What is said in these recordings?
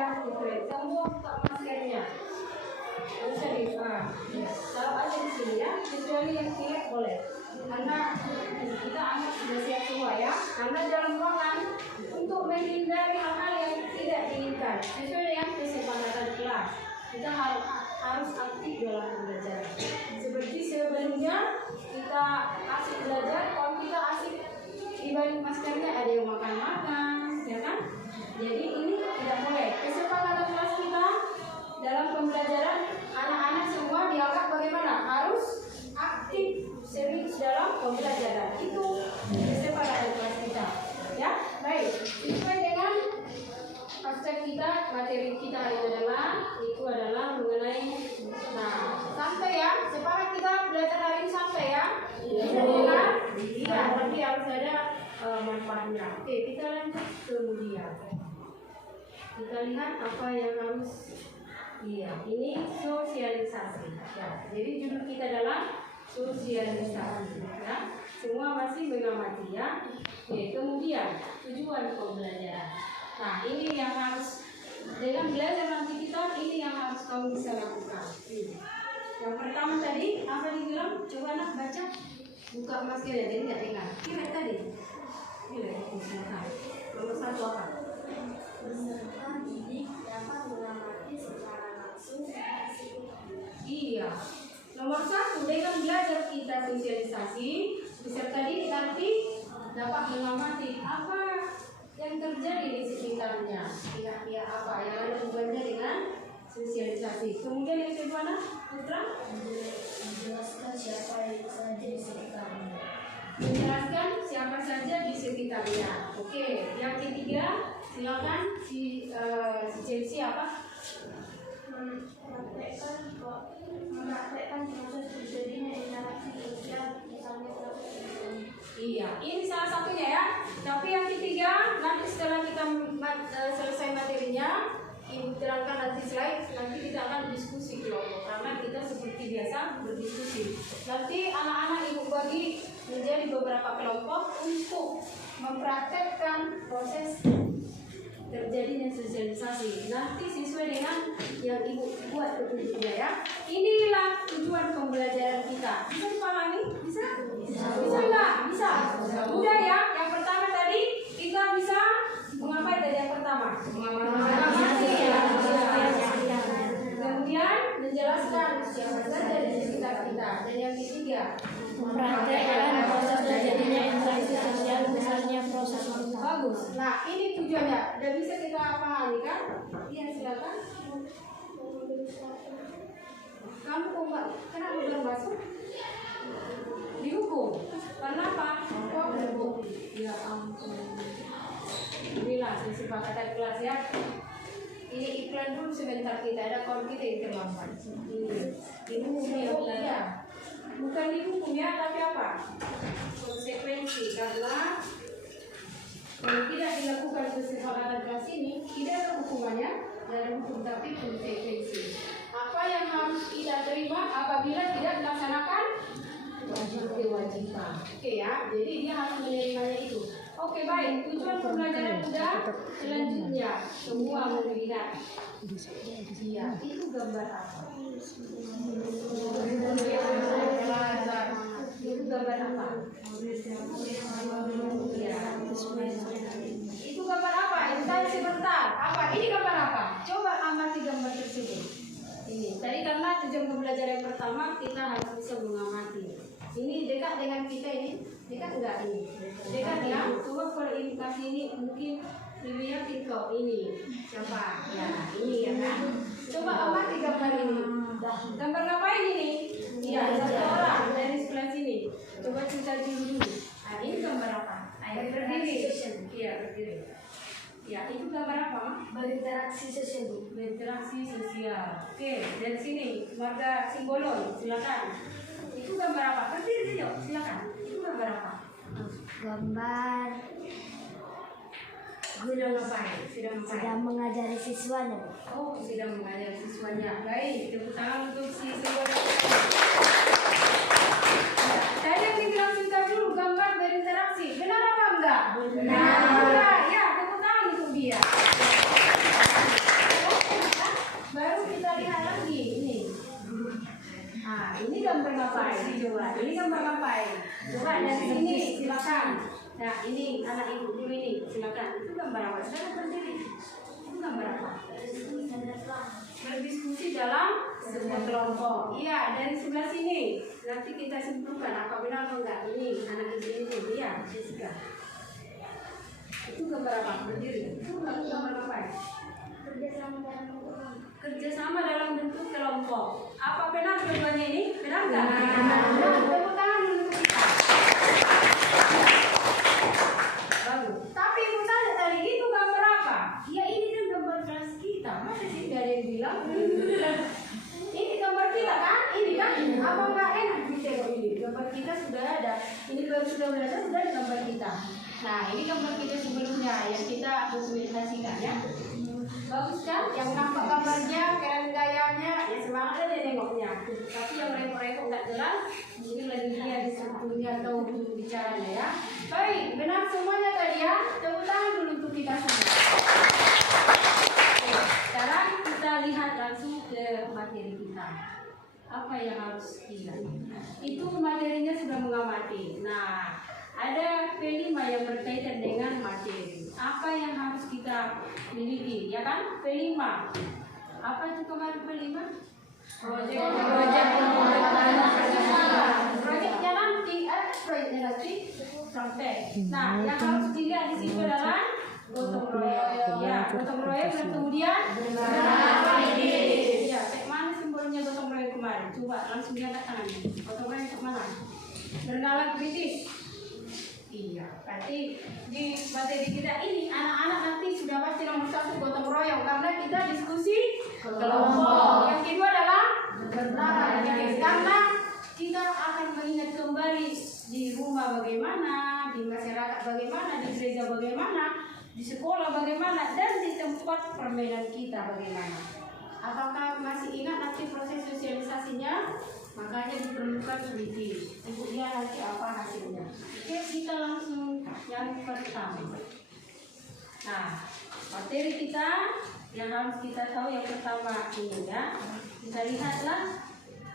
yang diberi. Semua buka maskernya. Bisa taruh aja di sini ya. Kecuali yang pilek boleh. Karena kita anggap sudah siap semua ya. Karena dalam ruangan untuk menghindari hal-hal yang tidak diinginkan. Sesuai dengan kesepakatan kelas. Kita harus aktif dalam belajar. Seperti sebelumnya kita asik belajar, kalau kita asik di balik maskernya ada yang makan-makan, ya kan? Jadi ini tidak boleh. Kesepakatan kelas kita dalam pembelajaran anak-anak semua dianggap bagaimana? Harus aktif serius dalam pembelajaran. Itu kesepakatan kelas kita. Ya, baik. Sesuai dengan abstrak kita, materi kita hari itu adalah mengenai santai ya. Sepakat kita belajar hari ini santai ya. Iya, tapi harus ada manfaatnya. Oke, kita lanjut kemudian. Kita lihat apa yang harus. Iya, ini sosialisasi. Ya, jadi judul kita adalah sosialisasi. Ya, semua masih mengamati ya. Oke, kemudian tujuan pembelajaran. Nah, ini yang harus dengan belajar nanti kita, ini yang harus kamu bisa lakukan. Yang pertama tadi apa dibilang? Coba anak baca, buka maskernya, jadi nggak dengar. Kira tadi, nomor 1 apa? Peserta didik dapat mengamati secara langsung. Iya. Nomor 1, dengan belajar kita sosialisasi, peserta didik nanti dapat mengamati apa yang terjadi di sekitarnya, pihak-pihak apa yang ada hubungannya dengan sosialisasi. Kemudian yang kedua, Putra, Menjelaskan siapa yang saja di sekitarnya. menjelaskan siapa saja di sekitarnya. Oke, yang ketiga, silakan si Chelsea apa? Mempraktekkan proses terjadinya interaksi sosial misalnya proses. Iya, ini salah satunya ya. Tapi yang ketiga, nanti setelah kita selesai materinya, Ibu terangkan nanti slide, nanti kita akan diskusi kelompok. Karena kita seperti biasa berdiskusi. Nanti anak-anak Ibu bagi menjadi beberapa kelompok untuk mempraktekkan proses terjadinya sosialisasi. Nanti sesuai dengan yang Ibu buat petunjuknya ya. Inilah tujuan pembelajaran kita. Bisa dipahami? Bisa? Bisa nggak? Bisa. Mudah ya. Yang pertama tadi kita bisa mengapain tadi yang pertama? Mengamati. Kemudian menjelaskan siapa saja di sekitar kita. Dan yang ketiga, Mempraktekkan proses terjadinya interaksi sosial misalnya proses kontak. bagus. Nah, ini tujuannya. Udah bisa kita pahami kan? Iya, silakan. Kamu kok nggak? Kenapa belum masuk? Dihukum. Karena apa? Kok dihukum? Ya ampun. Inilah kesepakatan kelas ya. Ini iklan dulu sebentar, kita ada kawan kita yang terlambat. Ini hukum ya. Bukan dihukum ya, tapi apa? Konsekuensi. Karena kalau tidak dilakukan kesepakatan kelas ini, tidak ada hukumannya, tidak ada hukum, tapi konsekuensi. Apa yang harus kita terima apabila tidak melaksanakan kewajiban. Oke ya, jadi dia harus menerimanya itu. Oke, baik, tujuan pembelajaran sudah. Selanjutnya semua melihat. Iya, itu gambar apa? Itu gambar apa? Iya. Itu gambar apa? Tanya sebentar. Apa? Ini gambar apa? Coba amati gambar tersebut. Ini. Tadi karena tujuan pembelajaran pertama kita harus bisa mengamati. Ini dekat dengan kita ini. Dekat enggak ini? Dekat ya. Coba kalau indikasi ini mungkin lebih yakin kok ini. Siapa? Ya, ini ya kan. Coba amati gambar ini. Gambar ngapain ini? Iya, satu orang dari sebelah sini. Coba cerita dulu. Nah, ini gambar apa? Berdiri. Iya, berdiri. Ya, itu gambar apa? Berinteraksi sosial. Berinteraksi sosial. Oke, dari sini warga Simbolon, silakan. Itu gambar apa? Berdiri yuk, silakan. Itu gambar apa? Gambar Sedang ngapain? sedang mengajari siswanya. Oh, sedang mengajar siswanya. Baik, tepuk tangan untuk si siswa. Tadi yang dibilang cerita dulu gambar berinteraksi. Benar apa enggak? Benar. Ya, tepuk tangan untuk dia. ini gambar ngapain? Coba dari sini silakan. Nah ini anak ibu dulu ini silakan. Itu gambar apa? Sudah berdiri. Itu gambar apa? Berdiskusi dalam sebuah kelompok. Iya, dari sebelah sini. Nanti kita simpulkan apa benar atau enggak. Ini anak ibu ini. Iya, Jessica. Itu gambar apa? Berdiri. Itu gambar apa? Kerjasama dalam bentuk kelompok. Apa benar keduanya ini? Benar nggak? Tepuk tangan untuk kita. Bagus. Tapi ibu tanya tadi itu gambar apa? Ya ini kan gambar kelas kita. Masa sih nggak ada yang bilang? Ini gambar kita kan? Ini kan? Apa nggak enak ditengok ini? Gambar kita sudah ada. Ini baru sudah ada gambar kita. Nah ini gambar kita sebelumnya yang kita dokumentasikan ya. Bagus kan? Yang nampak gambarnya, keren gayanya, ya semangat aja nengoknya. Tapi yang rekor-rekor nggak jelas, mungkin lagi dia disebutnya atau bicaranya ya. Baik, benar semuanya tadi ya. Tepuk tangan dulu untuk kita semua. Oke, sekarang kita lihat langsung ke materi kita. Apa yang harus dilihat? Itu materinya sudah mengamati. Nah, ada P5 yang berkaitan dengan materi. Apa yang harus kita miliki, ya kan? P5. Apa itu kemarin P5? Proyeknya nanti sampai. Nah, yang harus dilihat di situ adalah gotong royong. Ya, gotong royong dan kemudian ya, mana simbolnya gotong royong kemarin? Coba langsung lihat tangannya. Gotong royong kemana? Bernalar kritis. Iya, berarti di materi kita ini anak-anak nanti sudah pasti nomor 1 gotong royong karena kita diskusi kelompok. Yang kedua adalah bernalar karena kita akan mengingat kembali di rumah bagaimana, di masyarakat bagaimana, di gereja bagaimana, di sekolah bagaimana, dan di tempat permainan kita bagaimana. Apakah masih ingat nanti proses sosialisasinya? Makanya diperlukan teliti. Ibu lihat nanti apa hasilnya. Oke, kita langsung yang pertama. Nah, materi kita yang harus kita tahu yang pertama ini ya. Kita lihatlah.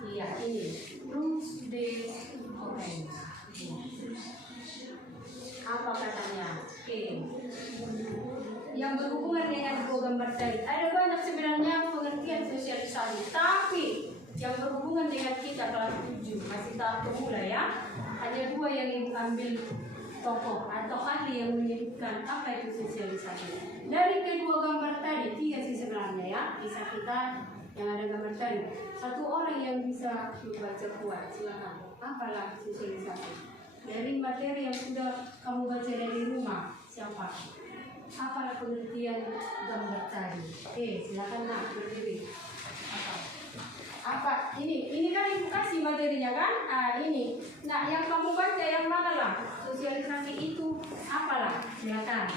Iya, ini rules based orange. Apa katanya? Oke. Yang berhubungan dengan dua gambar tadi. Ada banyak sebenarnya pengertian sosialisasi, tapi yang berhubungan dengan kita kelas 7 masih tahap pemula ya. Ada 2 yang ibu ambil tokoh atau ahli yang menyebutkan apa itu sosialisasi. Dari kedua gambar tadi 3 sih sebenarnya ya. Bisa kita yang ada gambar tadi. Satu orang yang bisa membaca kuat, silakan. Apalah sosialisasi? Dari materi yang sudah kamu baca dari rumah, siapa? Apalah pengertian gambar tadi? Silakan nak berdiri. Apa ini kan ibu kasih materinya kan? Ini. Nah, yang kamu baca yang mana lah? Sosialisasi itu apalah? Silakan.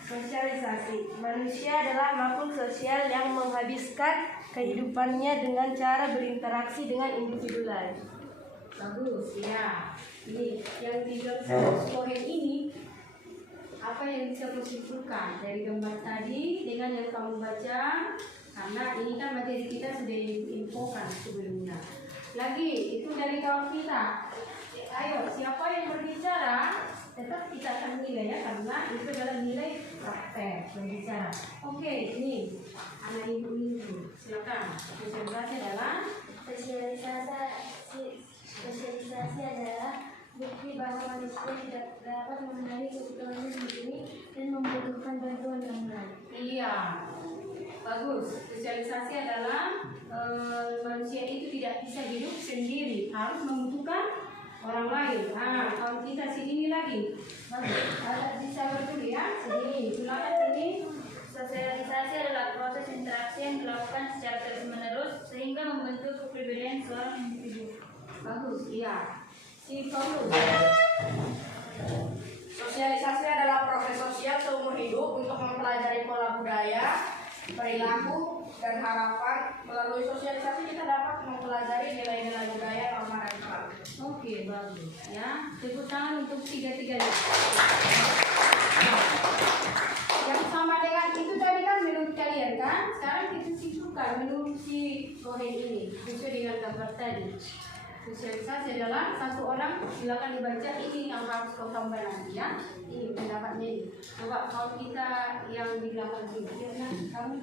Sosialisasi. Manusia adalah makhluk sosial yang menghabiskan kehidupannya dengan cara berinteraksi dengan individu lain. Bagus, ya. Ini yang tiga sore ini apa yang bisa kusimpulkan dari gambar tadi dengan yang kamu baca, karena ini kan materi kita sudah diinfokan sebelumnya. Lagi itu dari kawan kita. Ayo, siapa yang berbicara tetap kita akan nilai ya, karena itu adalah nilai praktek berbicara. Oke, ini anak ibu ini silakan. Sosialisasi adalah Sosialisasi adalah bukti bahwa manusia tidak dapat mengenali kebutuhannya sendiri dan membutuhkan bantuan orang lain. Iya, bagus. Sosialisasi adalah manusia itu tidak bisa hidup sendiri, harus membutuhkan orang lain. Nah, kalau kita sini lagi, bagus. Ada bisa berdiri ya, sini. Silakan sini. Sosialisasi adalah proses interaksi yang dilakukan secara terus-menerus sehingga membentuk kepribadian seorang individu. Bagus, iya. Si Paulus. Sosialisasi adalah proses sosial seumur hidup untuk mempelajari pola budaya, perilaku, dan harapan. Melalui sosialisasi kita dapat mempelajari nilai-nilai budaya, norma, dan perilaku. Oke, bagus. Ya, tepuk tangan untuk tiga-tiganya. Yang sama dengan itu tadi kan menurut kalian kan? Sekarang kita simpulkan menurut si Kohen ini sesuai dengan gambar tadi. Sosialisasi adalah satu orang, silakan dibaca ini yang harus kau tambah nanti ya. Ini pendapatnya ini. Coba kalau kita yang di belakang ini, ya, kamu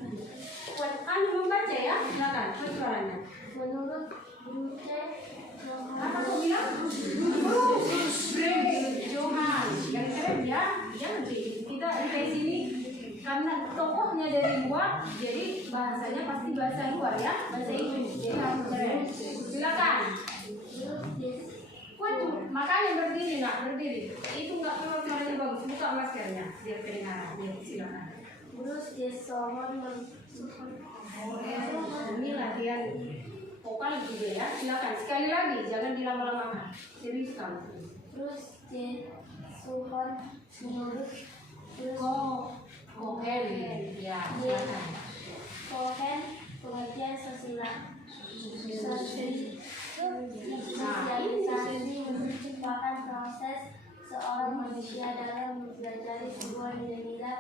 buat membaca ya, silakan. Apa suaranya? Menurut Guru C. Apa kau bilang? Bruce Johan. Yang keren ya. Jangan kita di sini karena tokohnya dari luar, jadi bahasanya pasti bahasa luar ya, bahasa Inggris. Jadi harus keren. Silakan. Waduh, makanya berdiri nak, berdiri. Itu nggak perlu suaranya bagus. Buka maskernya, biar kedengaran. Ya, silakan. Bruce D. Sohon Ini latihan vokal juga ya. Silakan. Sekali lagi, jangan dilama-lamakan. Serius kamu. Bruce D. Sohon menurut Kohen. Ya, silakan. Cohen pengertian sosialisasi merupakan proses seorang manusia dalam mempelajari sebuah nilai-nilai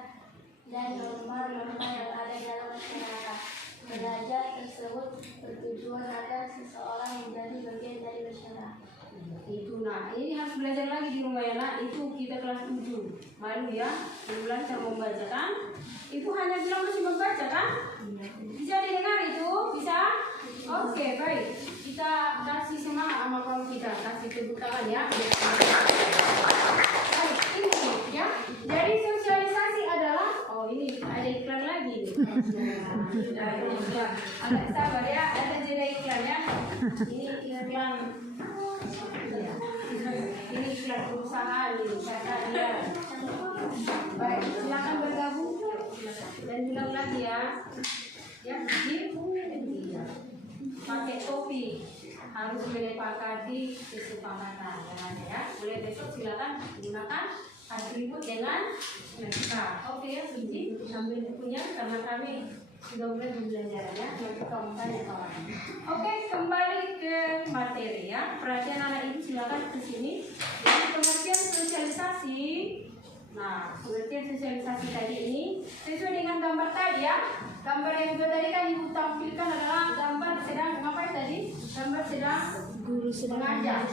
dan norma-norma yang ada dalam masyarakat. Belajar tersebut bertujuan agar seseorang menjadi bagian dari masyarakat. Itu nah, ini harus belajar lagi di rumah ya nak. Itu kita kelas 7 baru ya, bulan cara membaca kan. Itu hanya bilang masih membaca kan? Bisa didengar itu? Bisa? Oke, baik. Kita kasih semangat sama kawan kita, kasih tepuk tangan ya. Baik, ini ya. Jadi sosialisasi adalah, oh ini ada iklan lagi nih. Agak sabar ya, ada jeda iklan ya. Ini iklan. Ini iklan perusahaan ini, kata dia. Baik, silakan bergabung dan bilang lagi ya. Ya, iya. Pakai topi harus menyepakati kesepakatan ya. Boleh besok silakan gunakan atribut dengan lengkap. Oke ya, Suci, ambil bukunya karena kami sudah mulai pembelajarannya. Nanti kamu tanya kawan. Oke, kembali ke materi ya. Perhatian anak ibu silakan ke sini. Jadi pengertian sosialisasi. Nah, pengertian sosialisasi tadi ini sesuai dengan gambar tadi ya. Gambar yang juga tadi kan ibu tampilkan adalah gambar sedang ngapain tadi? Gambar sedang Guru sedang mengajar.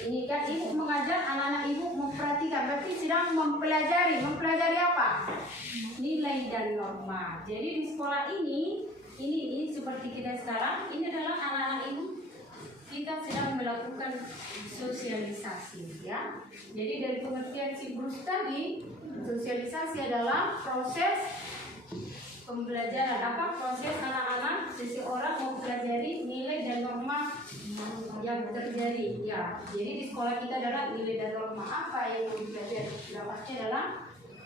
Ini kan ibu mengajar, anak-anak ibu memperhatikan, berarti sedang mempelajari. Mempelajari apa? Nilai dan norma. Jadi di sekolah ini seperti kita sekarang, ini adalah anak-anak ibu kita sedang melakukan sosialisasi ya. Jadi dari pengertian si Bruce tadi, sosialisasi adalah proses pembelajaran, proses anak-anak seseorang mempelajari nilai dan norma yang terjadi ya. Jadi di sekolah kita adalah nilai dan norma apa yang dipelajari. Dapatnya adalah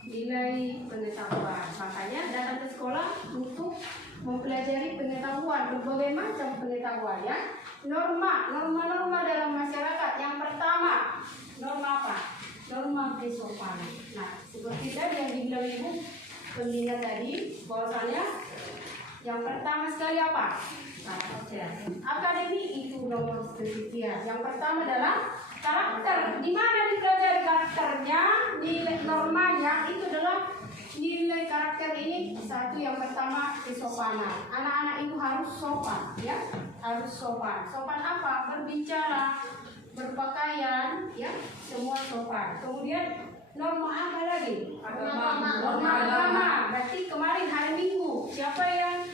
nilai pengetahuan. Makanya datang ke sekolah untuk mempelajari pengetahuan, berbagai macam pengetahuan ya. Norma dalam masyarakat. Yang pertama, norma apa? Norma kesopanan. Nah, seperti tadi yang dibilang ibu pendidikan tadi, bahwasanya yang pertama sekali apa? Akademi itu nomor sekian. Yang pertama adalah karakter. Di mana dipelajari karakternya, nilai normanya itu adalah nilai karakter ini. Satu yang pertama kesopanan. Anak-anak ibu harus sopan, ya, harus sopan. Sopan apa? Berbicara, berpakaian, ya, semua sopan. Kemudian norma apa lagi? Norma agama. Berarti kemarin hari Minggu siapa yang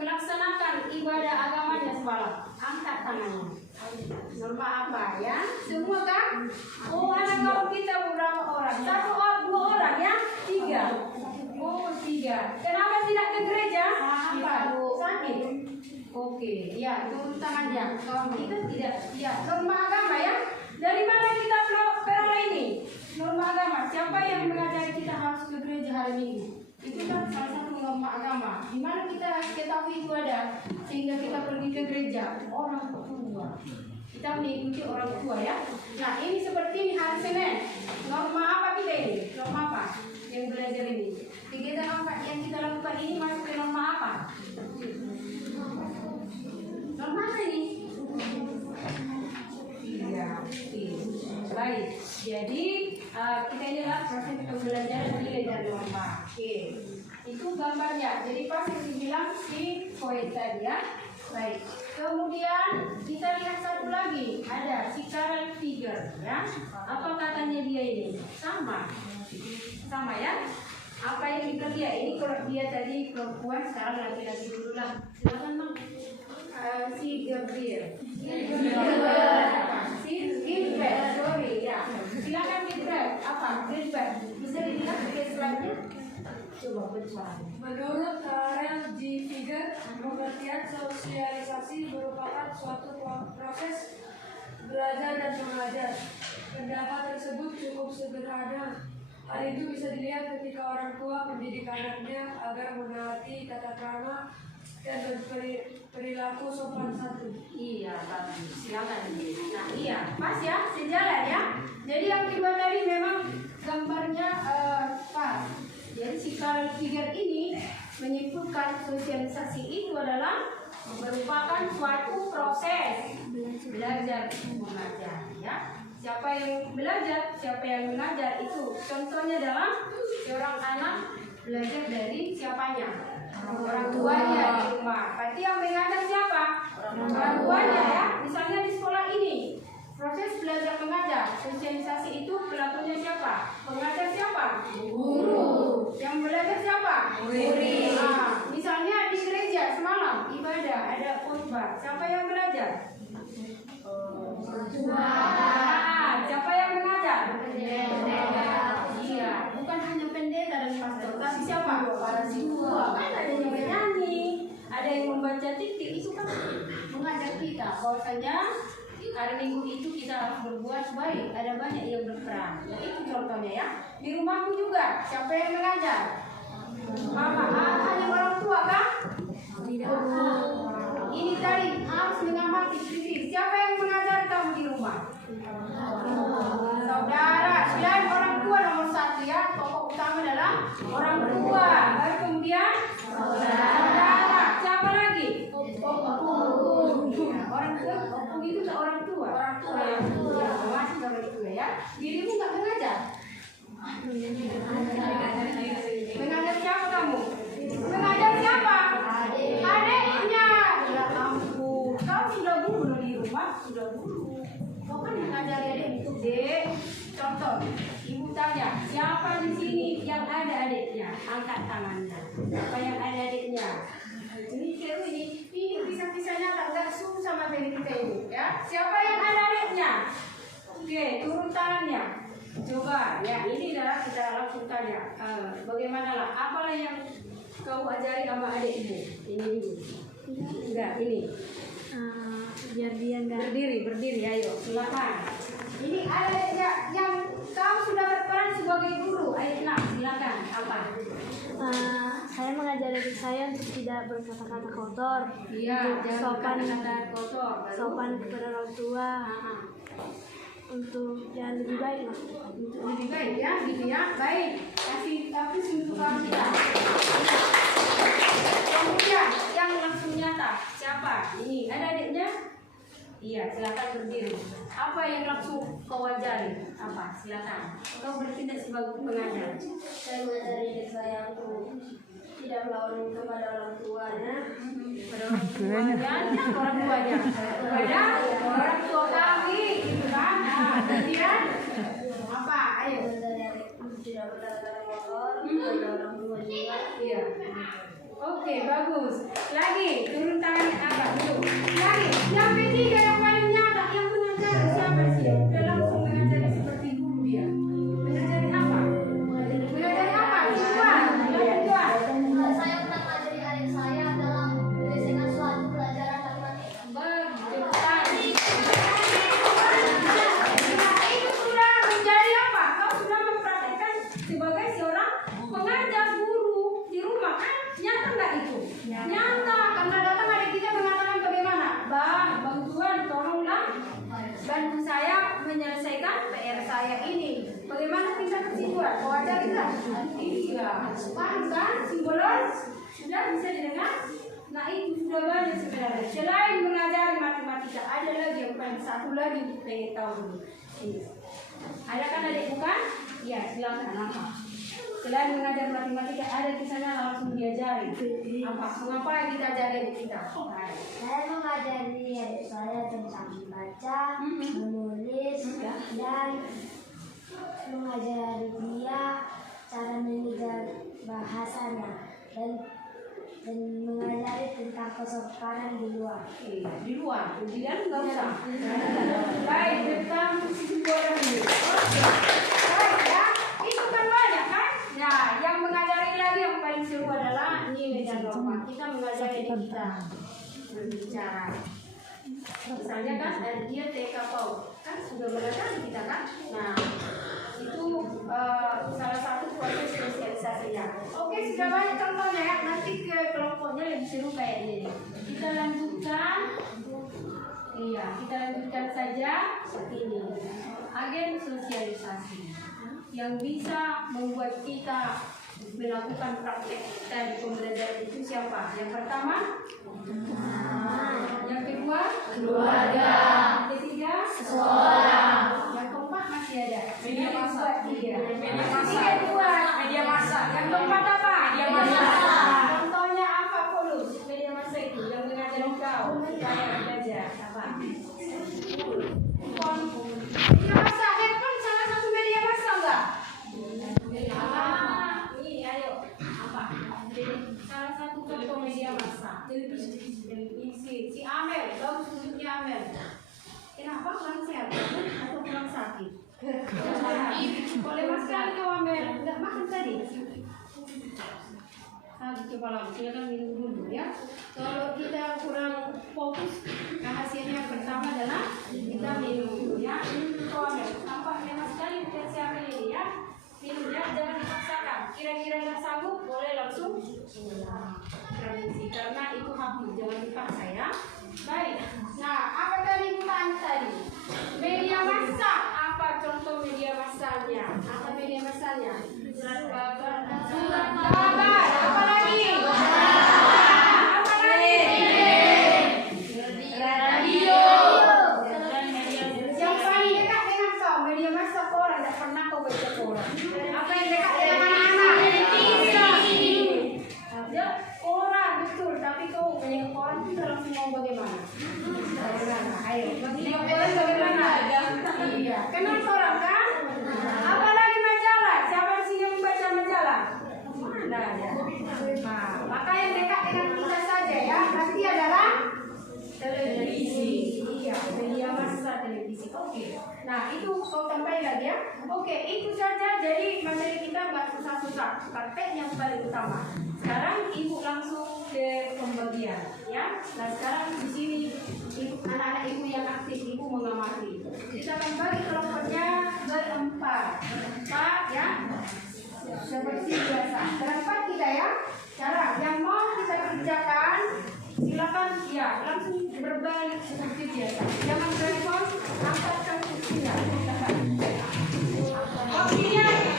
melaksanakan ibadah agamanya semalam? Angkat tangannya. Norma apa ya? Semua kan? Oh, anak kaum kita berapa orang? 1 orang, 2 orang ya? 3. Oh, 3. Kenapa tidak ke gereja? Apa? Sakit. Oke, ya, turun tangan ya. Kawan kita tidak, ya, norma agama ya. Dari mana kita peroleh ini? Norma agama. Siapa yang mengajari kita harus ke gereja hari Minggu? Itu kan salah satu norma agama. Di mana kita harus ketahui itu ada sehingga kita pergi ke gereja? Orang tua. Kita mengikuti orang tua ya. Nah, ini seperti ini hari Senin. Norma apa kita ini? Norma apa? Yang belajar ini. Kegiatan apa yang kita lakukan ini masuk ke norma apa? Norma apa ini? Iya, baik. Jadi kita ini adalah proses pembelajaran nilai dan norma. Oke. Itu gambarnya. Jadi pas yang dibilang si poet tadi ya. Baik. Kemudian kita lihat satu lagi, ada si current figure ya. Apa katanya dia ini? Sama ya. Apa yang kita lihat ini, kalau dia tadi perempuan, sekarang laki-laki dulu lah. Silakan Bang. Si Gabriel. Si Gilbert, sorry ya. Silakan Gilbert. Apa? Gilbert. Bisa dilihat di slide-nya? Coba baca. Menurut Karel G. Figure, pengertian sosialisasi merupakan suatu proses belajar dan mengajar. Pendapat tersebut cukup sederhana. Hal itu bisa dilihat ketika orang tua mendidik anaknya agar menaati tata krama dan berperilaku sopan santun. Iya, bagus. Silakan. Nah, iya, pas ya, sejalan ya. Jadi yang kedua tadi memang gambarnya pas. Jadi si current figure ini menyebutkan sosialisasi itu adalah merupakan suatu proses belajar mengajar ya. Siapa yang belajar, siapa yang mengajar itu contohnya adalah seorang anak belajar dari siapanya? Orang tuanya di rumah. Berarti yang mengajar siapa? Orang tuanya ya. Misalnya di sekolah ini proses belajar mengajar, sosialisasi itu pelakunya siapa? Pengajar siapa? Guru. Yang belajar siapa? Murid. Nah, misalnya di gereja semalam ibadah ada khotbah, siapa yang belajar? Nah, siapa yang mengajar? Pendeta. Iya, bukan hanya pendeta dan pastor, tapi siapa? Para siswa. Kan ada yang menyanyi, ada yang membaca titik, itu kan mengajar kita. Bahwasanya hari Minggu itu kita harus berbuat baik. Ada banyak yang berperan. Nah, itu contohnya ya. Di rumahmu juga, siapa yang mengajar? Mama, hanya orang tua kan? Tidak. Ini tadi harus mengamati kritis. Siapa yang mengajar kamu di rumah? Saudara. Selain orang tua nomor satu ya, pokok utama adalah orang tua. Baru kemudian saudara. Siapa lagi? Orang tua. Opung itu orang tua. Orang tua. Ya, masih orang tua ya. Dirimu nggak mengajar? Mengajar siapa kamu? Mengajar siapa? Adiknya. Ya ampun, kau sudah guru di rumah, sudah guru. Kau kan yang ngajari adik itu, Dek. Contoh, ibu tanya, siapa di sini yang ada adiknya? Angkat tangannya. Siapa yang ada adiknya? Ini seru ini kisah-kisahnya tak susah materi kita ini, ya. Siapa yang ada adiknya? Oke, turun tangannya. Coba, ya ini adalah kita langsung tanya. Bagaimana lah? Apalah yang kau ajari sama adikmu? Ini dulu. Enggak, ini. Biar dia enggak. Berdiri, ayo, silakan. Ini ada yang kau sudah berperan sebagai guru. Ayo, nak, silakan. Apa? Saya mengajari diri saya untuk tidak berkata-kata kotor. Iya, untuk jangan kata kotor. sopan kepada orang tua. Untuk yang lebih baik lah. Lebih baik ya, gitu ya. Baik, kasih untuk kita. Kemudian yang langsung nyata siapa? Ini ada adiknya? Iya, silakan berdiri. Apa yang langsung kau ajari? Apa? Silakan. Kau bertindak sebagai pengajar. Saya mengajari diri saya untuk tidak melawan kepada orang tuanya. Pada orang tuanya, orang tuanya. Kepada orang tua kami, gitu kan? Nah, kemudian apa? Ayo. Tidak berkata-kata kotor kepada orang tua juga. Iya. Oke, bagus. Lagi, turun tangannya agak dulu. Lagi, yang ketiga yang paling nyata, yang mengajar siapa sih? Udah langsung mengajari seperti guru dia. Mengajari apa? Mengajari apa? Tuan. Saya pernah mengajari adik saya dalam menyelesaikan suatu pelajaran matematika. Betul. Itu sudah menjadi apa? Kau sudah mempraktekkan sebagai seorang pengajar guru di rumah kan? Nyata nggak itu? Nyata. Karena datang adik kita mengatakan bagaimana? Bang Tuan, tolonglah bantu saya menyelesaikan PR saya ini. Bagaimana kita kesimpulan? Kau ajar kita? Iya. Paham kan? Simbolos sudah bisa didengar? Nah itu sudah banyak sebenarnya. Selain mengajari matematika, ada lagi yang paling satu lagi pengen tahu dulu. Ini. Ada kan adik bukan? Iya, silakan apa? Selain mengajar matematika, ada kisahnya langsung diajar Apa? Mengapa kita ajarin kita? Saya mengajari adik saya tentang membaca, menulis, dan mengajari dia cara mengejar bahasanya dan mengajari tentang kesopanan di luar. Di luar, di dalam nggak usah. Baik, tentang psikologi dulu. Baik ya, itu kan banyak kan? Nah, yang mengajari lagi yang paling seru adalah nilai dan norma. Kita mengajari kita berbicara. Misalnya kan dia TK PAUD kan sudah mengajari kita kan. Nah, itu salah satu proses sosialisasinya. Oke, sudah banyak contohnya ya. Nanti ke kelompoknya lebih seru kayak ini. Kita lanjutkan. Iya, kita lanjutkan saja seperti ini. Agen sosialisasi yang bisa membuat kita melakukan praktek dari pembelajaran itu siapa? Yang pertama, yang kedua, keluarga. Yang ketiga, sekolah. Yang keempat masih ada Media massa. Media massa. Yang keempat apa? Media massa. Contohnya apa, Polus? Media massa itu yang mengajar kau supaya belajar apa? Media massa. Handphone salah satu media massa enggak? Ini ayo apa? Salah satu contoh media massa. Televisi. Si Amel, bagus untuknya Amel. Kenapa kurang sehat atau kurang sakit? Boleh makan kau Amel? Enggak makan tadi? Kepala silakan minum dulu ya. Kalau kita kurang fokus, hasilnya pertama adalah kita minum dulu ya. Minum dulu Amel. Tampaknya mas sekali bukan siapa ini ya. Minum ya, jangan dipaksakan. Kira-kira nggak sanggup, boleh langsung transisi karena itu hakmu, jangan dipaksa ya. Baik. Nah, apa tadi pertanyaan tadi? Media massa. Apa contoh media massanya? Apa media massanya? Surat kabar. Apa lagi? Apa lagi? Radio. Yang paling dekat dengan kau, media massa koran. Tidak pernah kau baca koran. Apa yang dekat dengan anak-anak? Ya, koran betul. Tapi kau punya koran kita langsung mau bagaimana? Ayo, bagaimana? Iya, kenal koran kan? Apalagi majalah. Siapa di sini yang membaca majalah? Mana ya? Nah, maka yang dekat dengan kita saja ya. Nanti adalah televisi. Iya, media massa televisi. Oke. Nah, itu kau tambahin lagi ya. Oke, itu saja. Jadi materi kita nggak susah-susah. Praktek yang paling utama. Sekarang ibu langsung ke pembagian ya. Nah, sekarang di sini anak-anak ibu yang aktif, ibu mengamati. Kita akan bagi kelompoknya berempat ya, seperti biasa. Berempat kita ya. Cara yang mau kita kerjakan silakan ya langsung berbalik seperti biasa. Jangan telepon, angkatkan kursinya.